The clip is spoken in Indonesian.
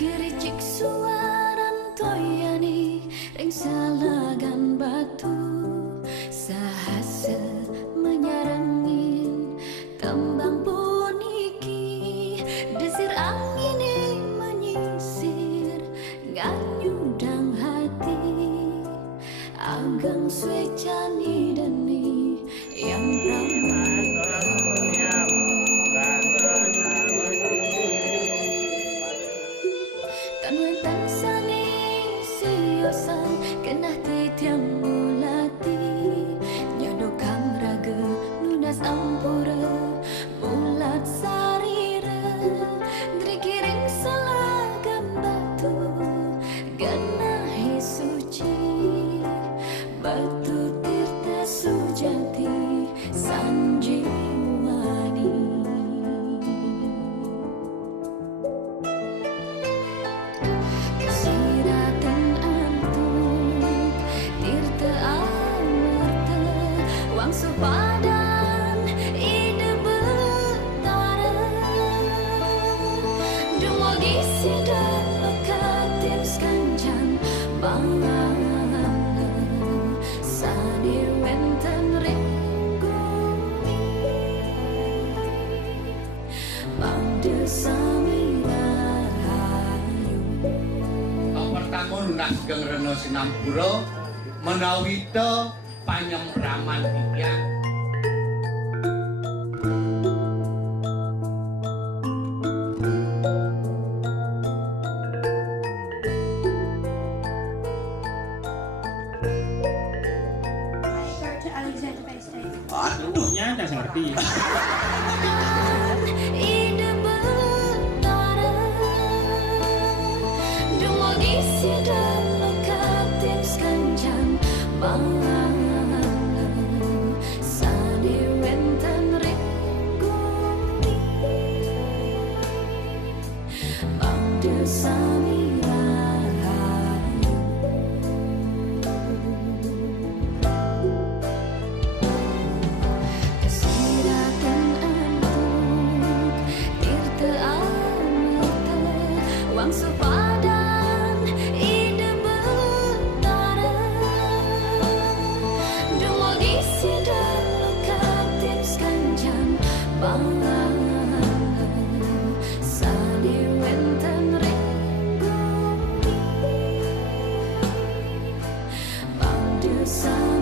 Gericik suaran toyani ring salagan batu sahasa menyarangin tembang puniki desir angin menyisir nganyudang hati anggang swecani deni yang siyosan kenah titiang mulati nyodokang raga nunas ampura bulat sarira drikiring selagam batu ganahi suci batu tirta sujati sanjiwani. Sepadan ide betara Dumogi sidang lekatin sekanjang bangga Sadir wenten ringguni Bangde sami rahayu pertama lunas geng reno sinampura menawita panyemraman tiyang Tentunya anda ngerti. Ide betara Dumogi sidang lekatin sekanjang bangga Sadir wenten ringguni Bangde sami rahayu Kesiratan antuk tirta amata Wang sepadan ide betara Dumogi sidang lekatin sekanjang bangga Sadir wenten ringguni Bangde sami